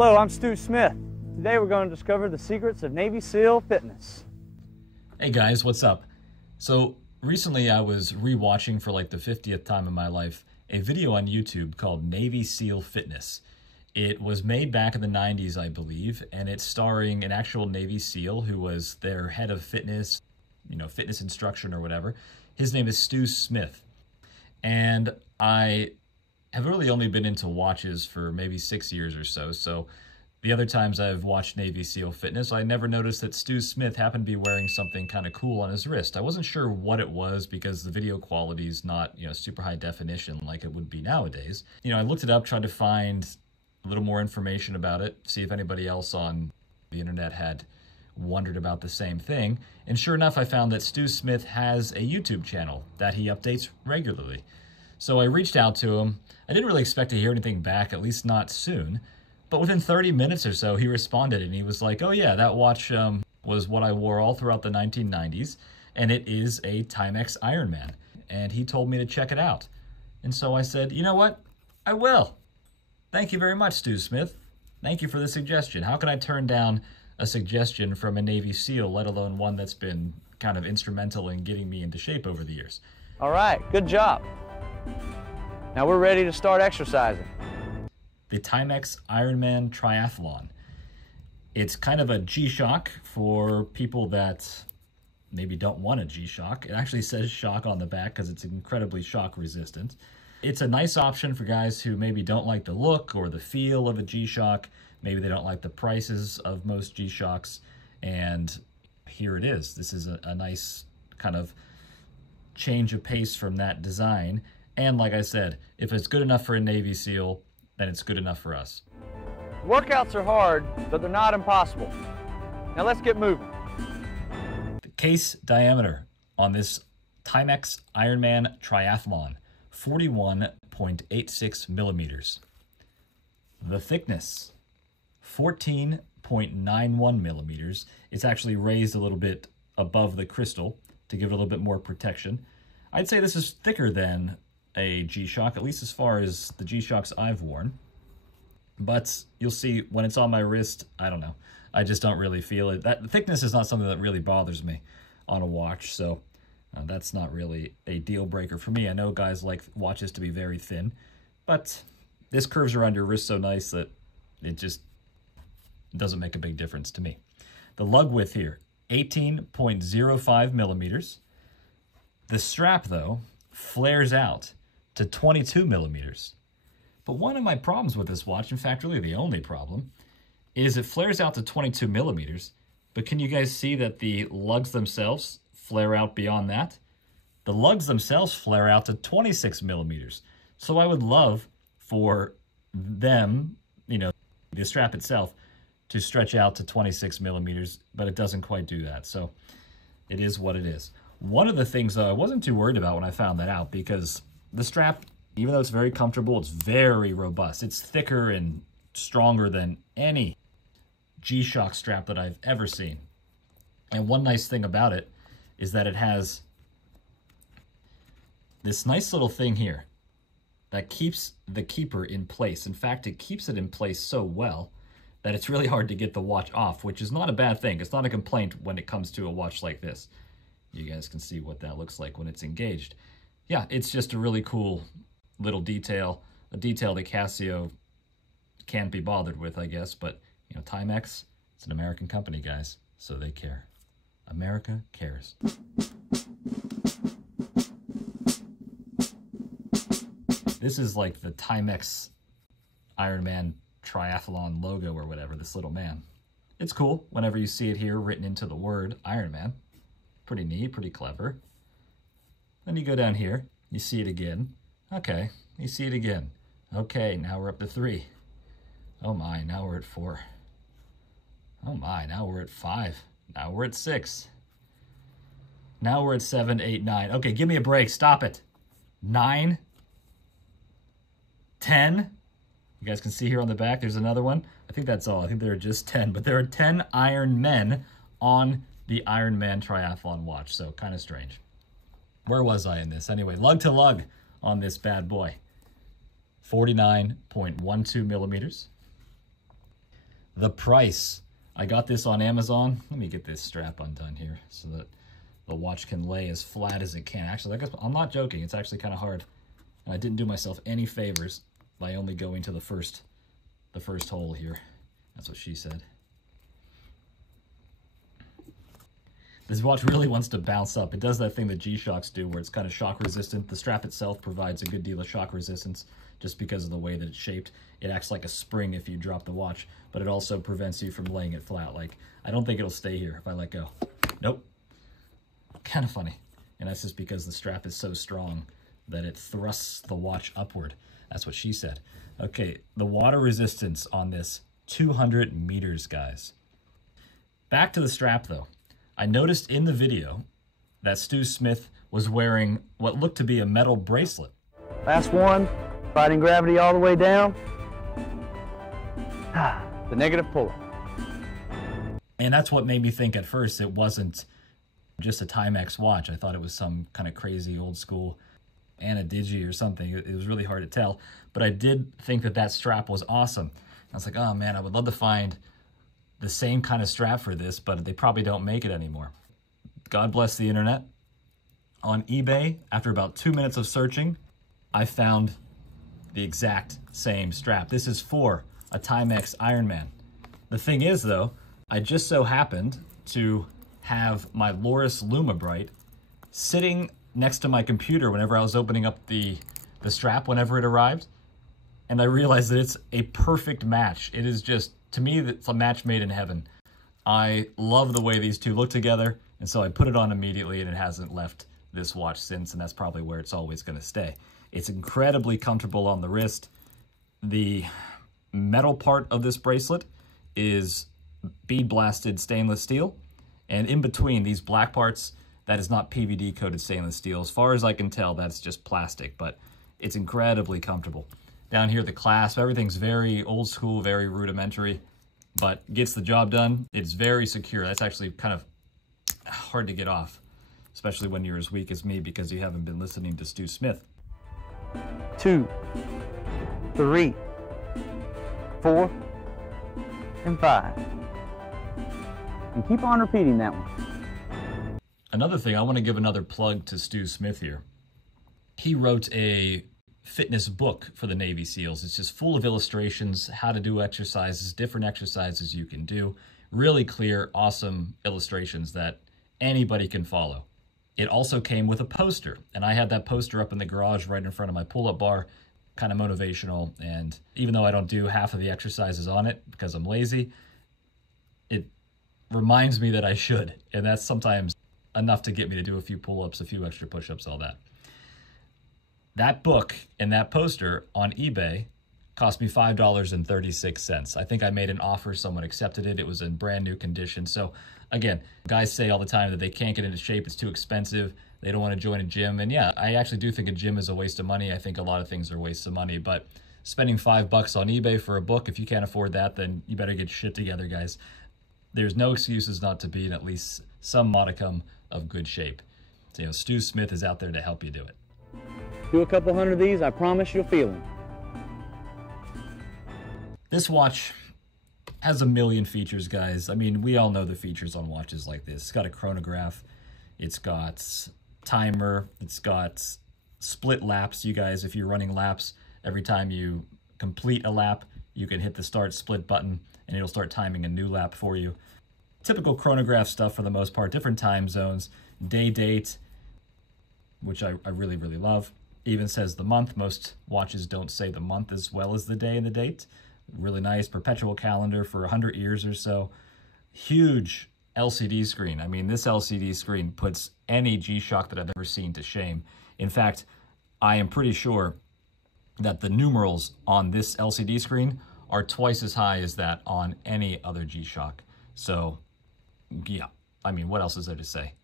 Hello, I'm Stu Smith. Today we're going to discover the secrets of Navy SEAL fitness. Hey guys, what's up? So recently I was re-watching for like the 50th time in my life a video on YouTube called Navy SEAL Fitness. It was made back in the 90s, I believe, and it's starring an actual Navy SEAL who was their head of fitness, fitness instruction or whatever. His name is Stu Smith. And I have really only been into watches for maybe 6 years or so. So the other times I've watched Navy SEAL Fitness, I never noticed that Stu Smith happened to be wearing something kind of cool on his wrist. I wasn't sure what it was because the video quality is not, super high definition like it would be nowadays. I looked it up, tried to find a little more information about it, see if anybody else on the internet had wondered about the same thing. And sure enough, I found that Stu Smith has a YouTube channel that he updates regularly. So I reached out to him. I didn't really expect to hear anything back, at least not soon. But within 30 minutes or so, he responded and he was like, oh yeah, that watch was what I wore all throughout the 1990s. And it is a Timex Ironman. And he told me to check it out. And so I said, you know what? I will. Thank you very much, Stu Smith. Thank you for the suggestion. How can I turn down a suggestion from a Navy SEAL, let alone one that's been kind of instrumental in getting me into shape over the years? All right, good job. Now we're ready to start exercising. The Timex Ironman Triathlon. It's kind of a G-Shock for people that maybe don't want a G-Shock. It actually says shock on the back because it's incredibly shock resistant. It's a nice option for guys who maybe don't like the look or the feel of a G-Shock. Maybe they don't like the prices of most G-Shocks. And here it is. This is a nice kind of change of pace from that design. And like I said, if it's good enough for a Navy SEAL, then it's good enough for us. Workouts are hard, but they're not impossible. Now let's get moving. The case diameter on this Timex Ironman Triathlon, 41.86 millimeters. The thickness, 14.91 millimeters. It's actually raised a little bit above the crystal to give it a little bit more protection. I'd say this is thicker than a G-Shock, at least as far as the G-Shocks I've worn. But you'll see when it's on my wrist, I don't know. I just don't really feel it. That thickness is not something that really bothers me on a watch, so that's not really a deal breaker for me. I know guys like watches to be very thin, but this curves around your wrist so nice that it just doesn't make a big difference to me. The lug width here, 18.05 millimeters. The strap, though, flares out to 22 millimeters. But one of my problems with this watch, in fact, really the only problem, is it flares out to 22 millimeters, but can you guys see that the lugs themselves flare out beyond that? The lugs themselves flare out to 26 millimeters. So I would love for them, the strap itself, to stretch out to 26 millimeters, but it doesn't quite do that. So it is what it is. One of the things, though, I wasn't too worried about when I found that out because the strap, even though it's very comfortable, it's very robust. It's thicker and stronger than any G-Shock strap that I've ever seen. And one nice thing about it is that it has this nice little thing here that keeps the keeper in place. In fact, it keeps it in place so well that it's really hard to get the watch off, which is not a bad thing. It's not a complaint when it comes to a watch like this. You guys can see what that looks like when it's engaged. Yeah, it's just a really cool little detail, a detail that Casio can't be bothered with, I guess. But, Timex, it's an American company, guys, so they care. America cares. This is like the Timex Ironman Triathlon logo or whatever, this little man. It's cool whenever you see it here written into the word Ironman. Pretty neat, pretty clever. Then you go down here, you see it again. Okay, you see it again. Okay, now we're up to 3. Oh my, now we're at 4. Oh my, now we're at 5. Now we're at 6. Now we're at 7, 8, 9. Okay, give me a break, stop it. 9, 10. You guys can see here on the back, there's another one. I think that's all, I think there are just 10, but there are 10 Iron Men on the Ironman Triathlon watch, so kind of strange. Where was I in this? Anyway, lug to lug on this bad boy. 49.12 millimeters. the price. I got this on Amazon. Let me get this strap undone here so that the watch can lay as flat as it can. Actually, I guess I'm not joking. It's actually kind of hard. And I didn't do myself any favors by only going to the first hole here. That's what she said. This watch really wants to bounce up. It does that thing that G-Shocks do where it's kind of shock resistant. The strap itself provides a good deal of shock resistance just because of the way that it's shaped. It acts like a spring if you drop the watch, but it also prevents you from laying it flat. Like, I don't think it'll stay here if I let go. Nope. Kind of funny. And that's just because the strap is so strong that it thrusts the watch upward. That's what she said. Okay, the water resistance on this, 200 meters, guys. Back to the strap, though. I noticed in the video that Stu Smith was wearing what looked to be a metal bracelet. Last one, fighting gravity all the way down. The negative pull-up. And that's what made me think at first it wasn't just a Timex watch. I thought it was some kind of crazy old school Anna Digi or something. It was really hard to tell, but I did think that that strap was awesome. I was like, oh man, I would love to find the same kind of strap for this, but they probably don't make it anymore. God bless the internet. On eBay, after about 2 minutes of searching, I found the exact same strap. This is for a Timex Ironman. The thing is though, I just so happened to have my Loris LumaBrite sitting next to my computer whenever I was opening up the strap whenever it arrived, and I realized that it's a perfect match. It is just, to me, it's a match made in heaven. I love the way these two look together, and so I put it on immediately, and it hasn't left this watch since, and that's probably where it's always going to stay. It's incredibly comfortable on the wrist. The metal part of this bracelet is bead blasted stainless steel, and in between these black parts, that is not PVD coated stainless steel. As far as I can tell, that's just plastic, but it's incredibly comfortable. Down here, the clasp, everything's very old school, very rudimentary, but gets the job done. It's very secure. That's actually kind of hard to get off, especially when you're as weak as me because you haven't been listening to Stu Smith. 2, 3, 4, and 5. And keep on repeating that one. Another thing, I want to give another plug to Stu Smith here. He wrote a fitness book for the Navy SEALs. It's just full of illustrations, how to do exercises, different exercises you can do. Really clear, awesome illustrations that anybody can follow. It also came with a poster, and I had that poster up in the garage right in front of my pull-up bar, kind of motivational, and even though I don't do half of the exercises on it because I'm lazy, it reminds me that I should, and that's sometimes enough to get me to do a few pull-ups, a few extra push-ups, all that. That book and that poster on eBay cost me $5.36. I think I made an offer, someone accepted it. It was in brand new condition. So again, guys say all the time that they can't get into shape, it's too expensive, they don't want to join a gym. And yeah, I actually do think a gym is a waste of money. I think a lot of things are wastes of money, but spending $5 on eBay for a book, if you can't afford that, then you better get shit together, guys. There's no excuses not to be in at least some modicum of good shape. So, you know, Stu Smith is out there to help you do it. Do a couple hundred of these, I promise you'll feel them. This watch has a million features, guys. I mean, we all know the features on watches like this. It's got a chronograph, it's got timer, it's got split laps. You guys, if you're running laps, every time you complete a lap, you can hit the start split button and it'll start timing a new lap for you. Typical chronograph stuff for the most part, different time zones, day, date, which I really, really love. Even says the month. Most watches don't say the month as well as the day and the date. Really nice perpetual calendar for 100 years or so. Huge LCD screen. I mean, this LCD screen puts any G-Shock that I've ever seen to shame. In fact, I am pretty sure that the numerals on this LCD screen are twice as high as that on any other G-Shock. So, yeah, I mean, what else is there to say?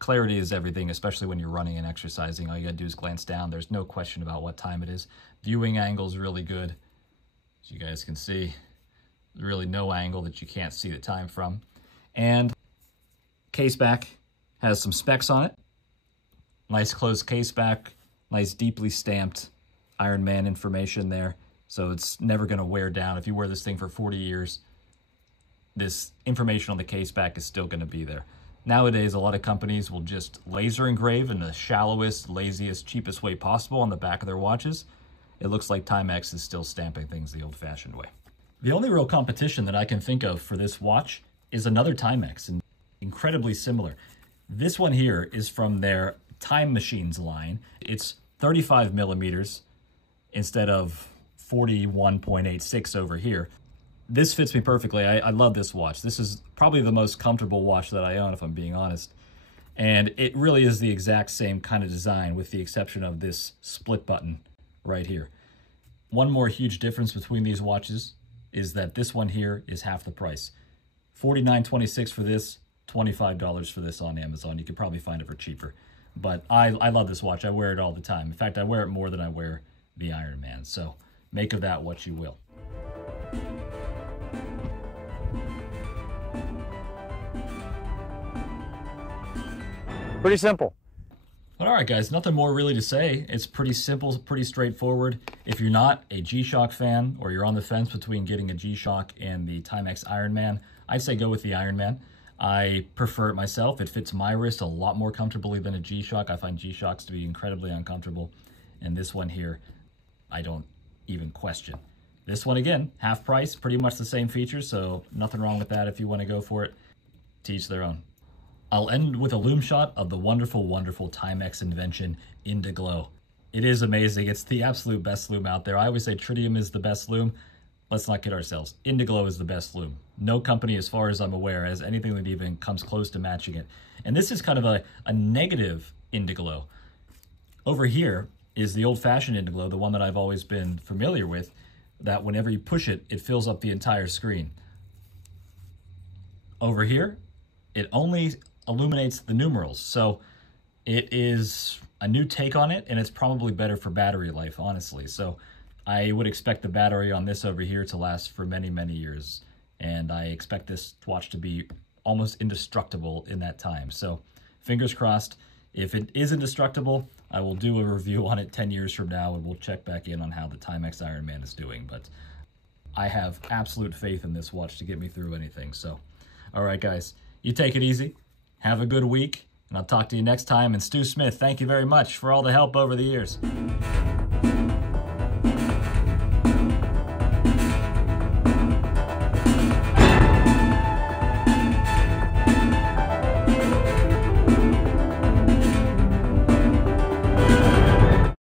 Clarity is everything, especially when you're running and exercising. All you gotta do is glance down. There's no question about what time it is. Viewing angle is really good. As you guys can see, really no angle that you can't see the time from. And case back has some specs on it. Nice closed case back, nice deeply stamped Ironman information there. So it's never gonna wear down. If you wear this thing for 40 years, this information on the case back is still going to be there. Nowadays, a lot of companies will just laser engrave in the shallowest, laziest, cheapest way possible on the back of their watches. It looks like Timex is still stamping things the old-fashioned way. The only real competition that I can think of for this watch is another Timex, and incredibly similar. This one here is from their Time Machines line. It's 35 millimeters instead of 41.86 over here. This fits me perfectly. I love this watch. This is probably the most comfortable watch that I own, if I'm being honest. And it really is the exact same kind of design with the exception of this split button right here. One more huge difference between these watches is that this one here is half the price. $49.26 for this, $25 for this on Amazon. You could probably find it for cheaper. But I love this watch. I wear it all the time. In fact, I wear it more than I wear the Iron Man. So make of that what you will. Pretty simple. But all right, guys, nothing more really to say. It's pretty simple, pretty straightforward. If you're not a G-Shock fan or you're on the fence between getting a G-Shock and the Timex Iron Man, I'd say go with the Iron Man. I prefer it myself. It fits my wrist a lot more comfortably than a G-Shock. I find G-Shocks to be incredibly uncomfortable. And this one here, I don't even question. This one, again, half price, pretty much the same features, so nothing wrong with that if you want to go for it. To each their own. I'll end with a lume shot of the wonderful, wonderful Timex invention, Indiglo. It is amazing. It's the absolute best lume out there. I always say tritium is the best lume. Let's not kid ourselves. Indiglo is the best lume. No company, as far as I'm aware, has anything that even comes close to matching it. And this is kind of a negative Indiglo. Over here is the old-fashioned Indiglo, the one that I've always been familiar with, that whenever you push it, it fills up the entire screen. Over here, it only illuminates the numerals. So it is a new take on it, and it's probably better for battery life, honestly. So I would expect the battery on this over here to last for many, many years. And I expect this watch to be almost indestructible in that time. So fingers crossed. If it is indestructible, I will do a review on it 10 years from now, and we'll check back in on how the Timex Iron Man is doing. But I have absolute faith in this watch to get me through anything. So, all right, guys, you take it easy. Have a good week, and I'll talk to you next time. And Stu Smith, thank you very much for all the help over the years.